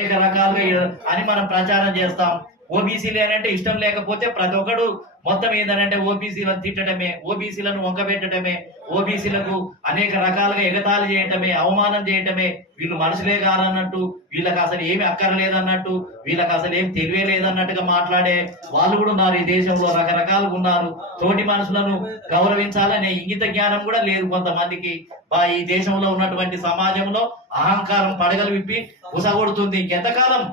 అనేక రకాలుగా అని మనం ప్రచారం చేస్తాం. ఓబీసీలు అంటే ఇష్టం లేకపోతే ప్రతి ఒక్కడు మొత్తం ఏంటంటే ఓబీసీలను తిట్టడమే, ఓబీసీలను వంకబెట్టడమే, ఓబీసీలకు అనేక రకాలుగా ఎగతాళి చేయటమే, అవమానం చేయటమే. వీళ్ళు మనుషులే కాదన్నట్టు, వీళ్ళకి అసలు ఏమి అక్కర్లేదన్నట్టు, వీళ్ళకి అసలు ఏమి తెలివే లేదన్నట్టుగా మాట్లాడే వాళ్ళు కూడా ఉన్నారు. ఈ దేశంలో రకరకాలుగా ఉన్నారు. తోటి మనుషులను గౌరవించాలనే ఇంగిత జ్ఞానం కూడా లేదు కొంతమందికి. ఈ దేశంలో ఉన్నటువంటి సమాజంలో అహంకారం పడగలు విప్పి ఉసగొడుతుంది. ఇంకెంతకాలం?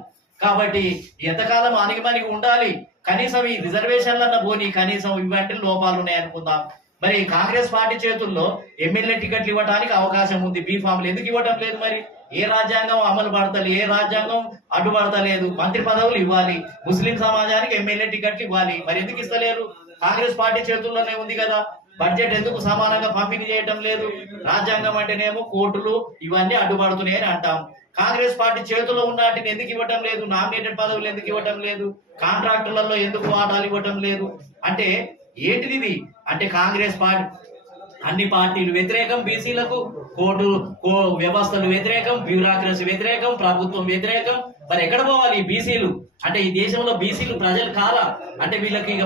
కాబట్టి ఎంతకాలం అణిగిమణిగి ఉండాలి? కనీసం ఈ రిజర్వేషన్లన్న పోనీ, కనీసం ఇవంటి లోపాలు ఉన్నాయి అనుకుందాం. మరి కాంగ్రెస్ పార్టీ చేతుల్లో ఎమ్మెల్యే టికెట్లు ఇవ్వడానికి అవకాశం ఉంది. బీఫామ్లు ఎందుకు ఇవ్వటం లేదు? మరి ఏ రాజ్యాంగం అమలు పడతలేదు, ఏ రాజ్యాంగం అడ్డుపడతలేదు? మంత్రి పదవులు ఇవ్వాలి, ముస్లిం సమాజానికి ఎమ్మెల్యే టికెట్లు ఇవ్వాలి, మరి ఎందుకు ఇస్తలేరు? కాంగ్రెస్ పార్టీ చేతుల్లోనే ఉంది కదా. బడ్జెట్ ఎందుకు సమానంగా పంపిణీ చేయటం లేదు? రాజ్యాంగం అంటేనేమో కోర్టులు ఇవన్నీ అడ్డుపడుతున్నాయని అంటాం. కాంగ్రెస్ పార్టీ చేతిలో ఉన్న వాటిని ఎందుకు ఇవ్వటం లేదు? నామినేటెడ్ పదవులు ఎందుకు ఇవ్వటం లేదు? కాంట్రాక్టులలో ఎందుకు వాటాలు ఇవ్వటం లేదు? అంటే ఏంటిది ఇది? అంటే కాంగ్రెస్ పార్టీ అన్ని పార్టీలు వ్యతిరేకం, బీసీలకు కోర్టు వ్యవస్థలు వ్యతిరేకం, బ్యూరోక్రసీ వ్యతిరేకం, ప్రభుత్వం వ్యతిరేకం. మరి ఎక్కడ పోవాలి బీసీలు? అంటే ఈ దేశంలో బీసీలు ప్రజలు కాదా? అంటే వీళ్ళకి ఇక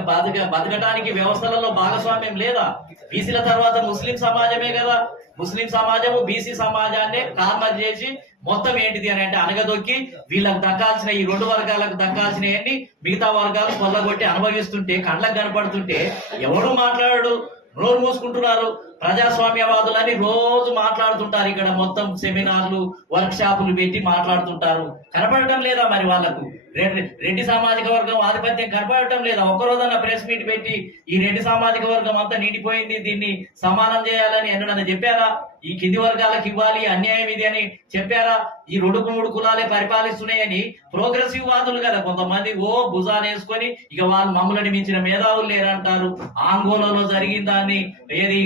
బతకడానికి వ్యవస్థలలో భాగస్వామ్యం లేదా? బీసీల తర్వాత ముస్లిం సమాజమే కదా. ముస్లిం సమాజము బీసీ సమాజాన్ని కార్నర్ చేసి మొత్తం ఏంటిది అని అంటే అనగదొక్కి వీళ్ళకు దక్కాల్సిన, ఈ రెండు వర్గాలకు దక్కాల్సినవన్నీ మిగతా వర్గాలు కొల్లగొట్టి అనుభవిస్తుంటే, కళ్ళకు కనపడుతుంటే ఎవడు మాట్లాడు? నోరు మూసుకుంటున్నారు. ప్రజాస్వామ్యవాదులని రోజు మాట్లాడుతుంటారు. ఇక్కడ మొత్తం సెమినార్లు, వర్క్ షాపులు పెట్టి మాట్లాడుతుంటారు. కనపడటం లేదా మరి వాళ్ళకు? రెడ్డి సామాజిక వర్గం ఆధిపత్యం కనపడటం లేదా? ఒక్కరోజన్న ప్రెస్ మీట్ పెట్టి ఈ రెడ్డి సామాజిక వర్గం అంతా నిండిపోయింది, దీన్ని సమానం చేయాలని ఎన్నడన్నా చెప్పారా? ఈ కింది వర్గాలకు ఇవ్వాలి, అన్యాయం ఇది అని చెప్పారా? ఈ రెండు మూడు కులాలే పరిపాలిస్తున్నాయని ప్రోగ్రెసివ్ వాదులు కదా కొంతమంది భుజాన్ని వేసుకొని ఇక వాళ్ళు మమ్మల్ని మించిన మేధావులు లేరంటారు. ఆందోళనలో జరిగిన దాన్ని ఏది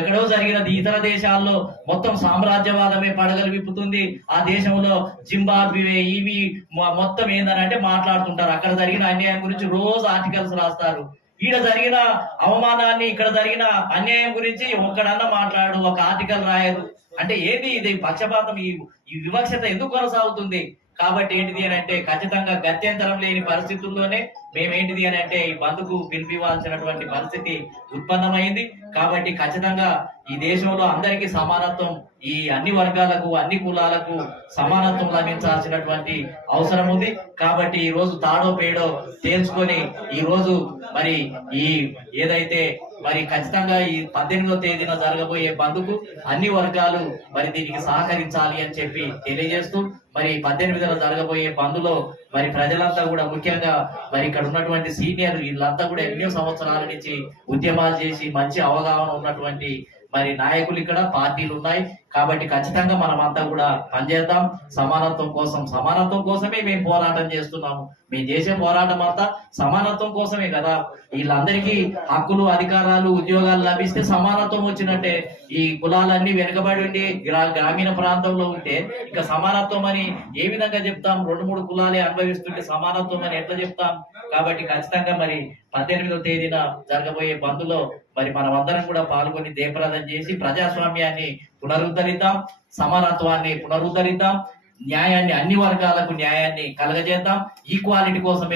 ఎక్కడో జరిగినది ఇతర దేశాల్లో మొత్తం సామ్రాజ్యవాదమే పడగలు విప్పుతుంది. ఆ దేశంలో జింబాబ్వే ఇవి మొత్తం ఏందనంటే మాట్లాడుతుంటారు. అక్కడ జరిగిన అన్యాయం గురించి రోజు ఆర్టికల్స్ రాస్తారు. ఈడ జరిగిన అవమానాన్ని, ఇక్కడ జరిగిన అన్యాయం గురించి ఒక్కడన్నా మాట్లాడు, ఒక ఆర్టికల్ రాయరు. అంటే ఏంటి ఇది? పక్షపాతం, ఈ వివక్షత ఎందుకు కొనసాగుతుంది? కాబట్టి ఏంటిది అని అంటే ఖచ్చితంగా గత్యంతరం లేని పరిస్థితుల్లోనే మేమేంటిది అని అంటే ఈ బంద్కు పిలిపివ్వాల్సినటువంటి పరిస్థితి ఉత్పన్నమైంది. కాబట్టి ఖచ్చితంగా ఈ దేశంలో అందరికీ సమానత్వం, ఈ అన్ని వర్గాలకు, అన్ని కులాలకు సమానత్వం లభించాల్సినటువంటి అవసరం ఉంది. కాబట్టి ఈ రోజు తాడో పేడో తేల్చుకొని ఈ రోజు మరి ఈ ఏదైతే మరి ఖచ్చితంగా ఈ 18వ తేదీన జరగబోయే బంద్కు అన్ని వర్గాలు మరి దీనికి సహకరించాలి అని చెప్పి తెలియజేస్తూ, మరి 18వ జరగబోయే బంద్లో మరి ప్రజలంతా కూడా, ముఖ్యంగా మరి ఇక్కడ ఉన్నటువంటి సీనియర్ వీళ్ళంతా కూడా ఎన్నో సంవత్సరాల నుంచి ఉద్యమాలు చేసి మంచి అవగాహన ఉన్నటువంటి మరి నాయకులు ఇక్కడ, పార్టీలు ఉన్నాయి. కాబట్టి ఖచ్చితంగా మనం అంతా కూడా పనిచేద్దాం సమానత్వం కోసం. సమానత్వం కోసమే మేము పోరాటం చేస్తున్నాము. మేము చేసే పోరాటం అంతా సమానత్వం కోసమే కదా. వీళ్ళందరికీ హక్కులు, అధికారాలు, ఉద్యోగాలు లభిస్తే సమానత్వం వచ్చినట్టే. ఈ కులాలన్నీ వెనుకబడి ఉండి గ్రామీణ ప్రాంతంలో ఉంటే ఇక సమానత్వం అని ఏ విధంగా చెప్తాం? 2-3 కులాలే అనుభవిస్తుంటే సమానత్వం అని ఎట్లా చెప్తాం? కాబట్టి ఖచ్చితంగా మరి 18వ తేదీన జరగబోయే బంద్లో మరి మనం అందరం కూడా పాల్గొని జయప్రదం చేసి ప్రజాస్వామ్యాన్ని పునరుద్ధరిద్దాం, సమానత్వాన్ని పునరుద్ధరిద్దాం, న్యాయాన్ని, అన్ని వర్గాలకు న్యాయాన్ని కలగజేద్దాం. ఈక్వాలిటీ కోసం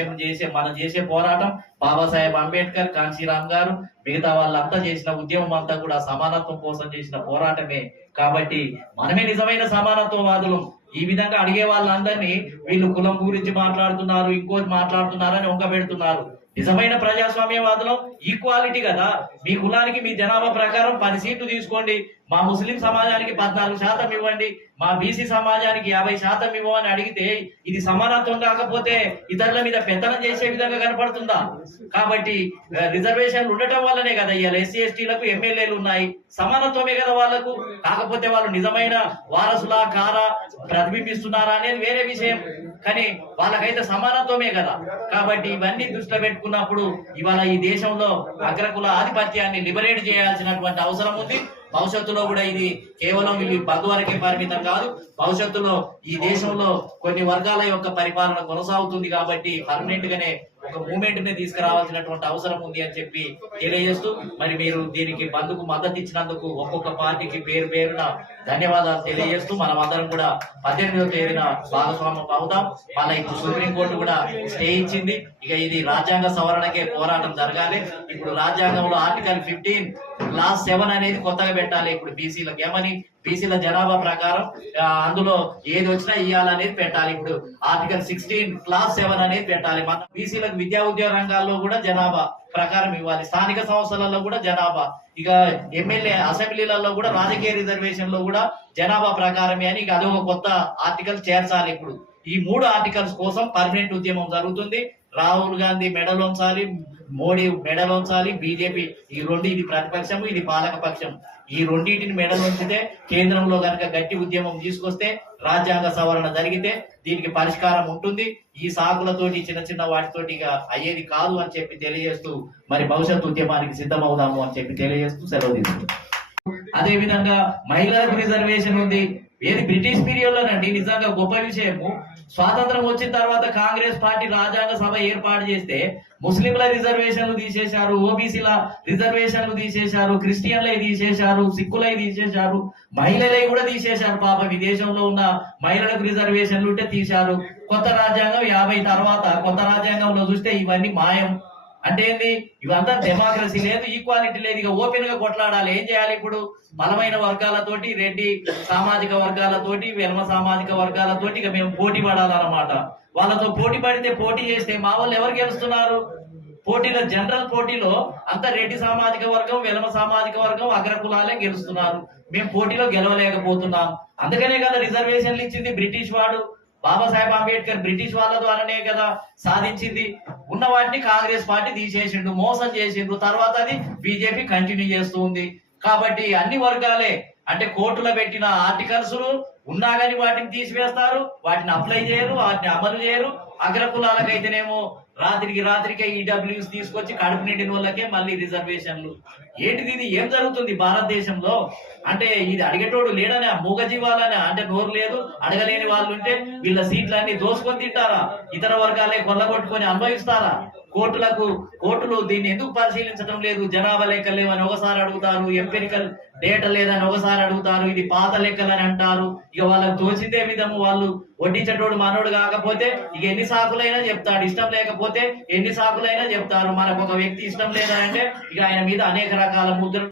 మనం చేసే పోరాటం బాబాసాహెబ్ అంబేద్కర్, కాంశీరామ్ గారు, మిగతా వాళ్ళంతా చేసిన ఉద్యమం అంతా కూడా సమానత్వం కోసం చేసిన పోరాటమే. కాబట్టి మనమే నిజమైన సమానత్వవాదులు. ఈ విధంగా అడిగే వాళ్ళందరినీ వీళ్ళు కులం గురించి మాట్లాడుతున్నారు, ఇంకోటి మాట్లాడుతున్నారని వంకబెడుతున్నారు. నిజమైన ప్రజాస్వామ్యవాదులు ఈక్వాలిటీ కదా. మీ కులానికి మీ జనాభా ప్రకారం 10 సీట్లు తీసుకోండి, మా ముస్లిం సమాజానికి 14% ఇవ్వండి, మా బీసీ సమాజానికి 50% ఇవ్వమని అడిగితే ఇది సమానత్వం కాకపోతే ఇతరుల మీద పెత్తనం చేసే విధంగా కనపడుతుందా? కాబట్టి రిజర్వేషన్లు ఉండటం వల్లనే కదా ఇవాళ ఎస్సీ ఎస్టీలకు ఎమ్మెల్యేలు ఉన్నాయి. సమానత్వమే కదా వాళ్ళకు. కాకపోతే వాళ్ళు నిజమైన వారసులా కారా, ప్రతిబింబిస్తున్నారా అనేది వేరే విషయం. కానీ వాళ్ళకైతే సమానత్వమే కదా. కాబట్టి ఇవన్నీ దృష్టిలో పెట్టుకున్నప్పుడు ఇవాళ ఈ దేశంలో అగ్రకుల ఆధిపత్యాన్ని లిబరేట్ చేయాల్సినటువంటి అవసరం ఉంది. భవిష్యత్తులో కూడా ఇది కేవలం వీళ్ళు బంధు వరకే పరిమితం కాదు. భవిష్యత్తులో ఈ దేశంలో కొన్ని వర్గాల యొక్క పరిపాలన కొనసాగుతుంది. కాబట్టి పర్మనెంట్ గానే ఒక మూవ్మెంట్ ని తీసుకురావాల్సినటువంటి అవసరం ఉంది అని చెప్పి తెలియజేస్తూ, మరి మీరు దీనికి బంధుకు మద్దతు ఇచ్చినందుకు ఒక్కొక్క పార్టీకి పేరున ధన్యవాదాలు తెలియజేస్తూ మనం అందరం కూడా 18వ తేదీన భాగస్వామ్యం అవుతాం. మళ్ళీ ఇప్పుడు సుప్రీంకోర్టు కూడా స్టే ఇచ్చింది. ఇక ఇది రాజ్యాంగ సవరణకే పోరాటం జరగాలి. ఇప్పుడు రాజ్యాంగంలో ఆర్టికల్ 15 క్లాస్ 7 అనేది కొత్తగా పెట్టాలి. ఇప్పుడు బీసీలకు ఏమని, బీసీల జనాభా ప్రకారం అందులో ఏది వచ్చినా ఇవ్వాలనేది పెట్టాలి. ఇప్పుడు ఆర్టికల్ 16 క్లాస్ 7 అనేది పెట్టాలి. మన బీసీలకు విద్యా ఉద్యోగ రంగాల్లో కూడా జనాభా ప్రకారం ఇవ్వాలి. స్థానిక సంస్థలలో కూడా జనాభా, ఇక ఎమ్మెల్యే అసెంబ్లీలలో కూడా రాజకీయ రిజర్వేషన్ లో కూడా జనాభా ప్రకారమే అని ఇక అదొక కొత్త ఆర్టికల్ చేర్చాలి. ఇప్పుడు ఈ 3 ఆర్టికల్స్ కోసం పర్మనెంట్ ఉద్యమం జరుగుతుంది. రాహుల్ గాంధీ మెడలోంచాలి, మోడీ మెడలోంచాలి, బీజేపీ ఈ రెండు, ఇది ప్రతిపక్షము, ఇది పాలక పక్షం, ఈ రెండింటిని మెడలోంచితే కేంద్రంలో కనుక గట్టి ఉద్యమం తీసుకొస్తే రాజ్యాంగ సవరణ జరిగితే దీనికి పరిష్కారం ఉంటుంది. ఈ సాకులతోటి చిన్న చిన్న వాటితోటి ఇక అయ్యేది కాదు అని చెప్పి తెలియజేస్తూ మరి భవిష్యత్తు ఉద్యమానికి సిద్ధమవుదాము అని చెప్పి తెలియజేస్తూ సెలవు తీసుకుంటాం. అదే విధంగా మహిళలకు రిజర్వేషన్ ఉంది. ఏది బ్రిటిష్ పీరియడ్ లోనండి, నిజంగా గొప్ప విషయము. స్వాతంత్రం వచ్చిన తర్వాత కాంగ్రెస్ పార్టీ రాజ్యాంగ సభ ఏర్పాటు చేస్తే ముస్లింల రిజర్వేషన్లు తీసేశారు, ఓబీసీల రిజర్వేషన్లు తీసేశారు, క్రిస్టియన్లై తీసేశారు, సిక్కులై తీసేశారు, మహిళలై కూడా తీసేశారు. పాప విదేశంలో ఉన్న మహిళలకు రిజర్వేషన్లు ఉంటే తీశారు. కొత్త రాజ్యాంగం 50 తర్వాత కొత్త రాజ్యాంగంలో చూస్తే ఇవన్నీ మాయం. అంటే ఏంది, ఇవంతా డెమోక్రసీ లేదు, ఈక్వాలిటీ లేదు. ఇక ఓపెన్ గా కొట్లాడాలి. ఏం చేయాలి ఇప్పుడు? బలమైన వర్గాలతోటి, రెడ్డి సామాజిక వర్గాలతోటి, వెల్మ సామాజిక వర్గాలతోటి ఇక మేము పోటీ పడాలన్నమాట. వాళ్ళతో పోటీ పడితే, పోటీ చేస్తే మా వాళ్ళు ఎవరు గెలుస్తున్నారు? పోటీలో, జనరల్ పోటీలో అంత రెడ్డి సామాజిక వర్గం, వెలమ సామాజిక వర్గం, అగ్రకులాలే గెలుస్తున్నారు. మేము పోటీలో గెలవలేకపోతున్నాం. అందుకనే కదా రిజర్వేషన్లు ఇచ్చింది బ్రిటిష్ వాడు. బాబాసాహెబ్ అంబేద్కర్ బ్రిటిష్ వాళ్ళ ద్వారానే కదా సాధించింది. ఉన్న వాటిని కాంగ్రెస్ పార్టీ తీసేసిండు, మోసం చేసిండు. తర్వాత అది బీజేపీ కంటిన్యూ చేస్తూ ఉంది. కాబట్టి అన్ని వర్గాలే, అంటే కోర్టులో పెట్టిన ఆర్టికల్స్ ఉన్నా కానీ వాటిని తీసివేస్తారు, వాటిని అప్లై చేయరు, వాటిని అమలు చేయరు. అగ్రకులాలకైతేనేమో రాత్రికే ఈడబ్ల్యూస్ తీసుకొచ్చి కడుపు నిండిన వాళ్ళకే మళ్ళీ రిజర్వేషన్లు. ఏంటిది ఇది? ఏం జరుగుతుంది భారతదేశంలో? అంటే ఇది అడిగేటోడు లేడనే, మూగజీవాలనే, అంటే నోరు లేదు, అడగలేని వాళ్ళు ఉంటే వీళ్ళ సీట్లన్నీ దోసుకొని తింటారా? ఇతర వర్గాలే కొల్లగొట్టుకొని అనుభవిస్తారా? కోర్టులు దీన్ని ఎందుకు పరిశీలించడం లేదు? జనాభా లెక్కలు లేవని ఒకసారి అడుగుతారు, ఎంపెరికల్ డేటా లేదని ఒకసారి అడుగుతారు, ఇది పాత లెక్కలని అంటారు. ఇక వాళ్ళకి తోచిందే విధము వాళ్ళు వడ్డించేటోడు మనోడు కాకపోతే ఇక ఎన్ని సాకులైనా చెప్తాడు. ఇష్టం లేకపోతే ఎన్ని సాకులైనా చెప్తారు. మనకు ఒక వ్యక్తి ఇష్టం లేదా అంటే ఇక ఆయన మీద అనేక రకాల ముద్రలు